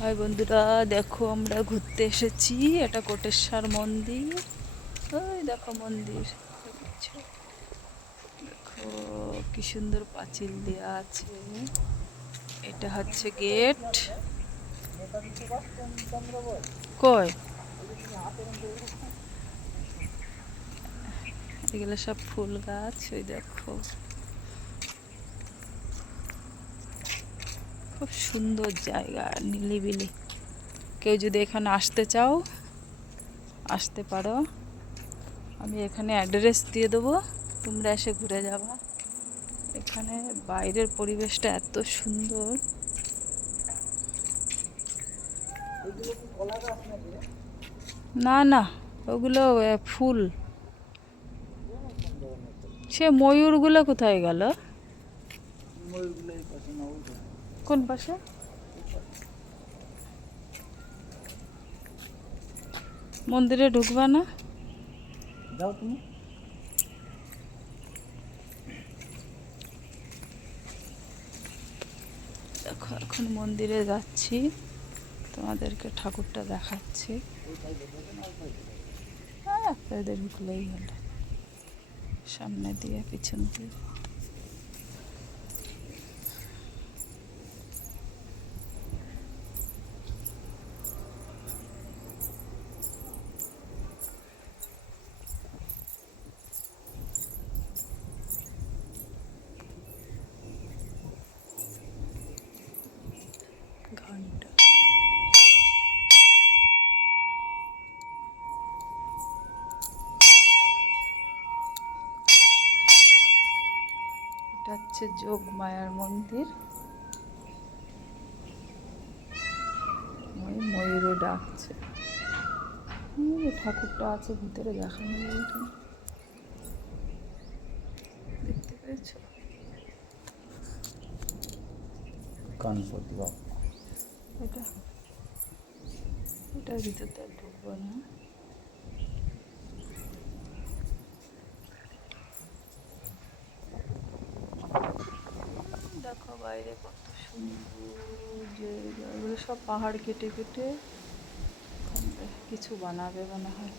High বন্ধুরা, দেখো আমরা ঘুরতে এসেছি। এটা কোটেশ্বর মন্দির। ওই দেখো মন্দির, দেখছো? দেখো কি সুন্দর পাঁচিল দেওয়া আছে। এটা হচ্ছে গেট। কই এগুলো সব ফুল গাছ। ওই দেখো খুব সুন্দর জায়গা, নিলিবিলি। কেউ যদি এখানে আসতে চাও আসতে পারো। আমি এখানে অ্যাড্রেস দিয়ে দেবো, তোমরা এসে ঘুরে যাবা। এখানে বাইরের পরিবেশটা এত সুন্দর। না না, ওগুলো ফুল। সে ময়ূরগুলো কোথায় গেল? কোন পাশে? মন্দিরে ঢুকবা না? যাও তুমি। দেখো এখন মন্দিরে যাচ্ছি, তোমাদেরকে ঠাকুরটা দেখাচ্ছি। আপনাদের ঢুকলেই হলো, সামনে দিয়ে পিছন দিয়ে। ঘন্টা, এটা হচ্ছে যোগ মায়ার মন্দির। ওই ময়ূরও ডাকছে। ঠাকুরটা আছে ভিতরে, দেখানো যাবে কিনা, দেখতে পেয়েছো? গণপতি বাবা। এটা এটার ভিতরটা ঢুকবো না। দেখো বাইরে কত সুন্দর জায়গা। এগুলো সব পাহাড় কেটে কেটে কিছু বানাবে মনে হয়।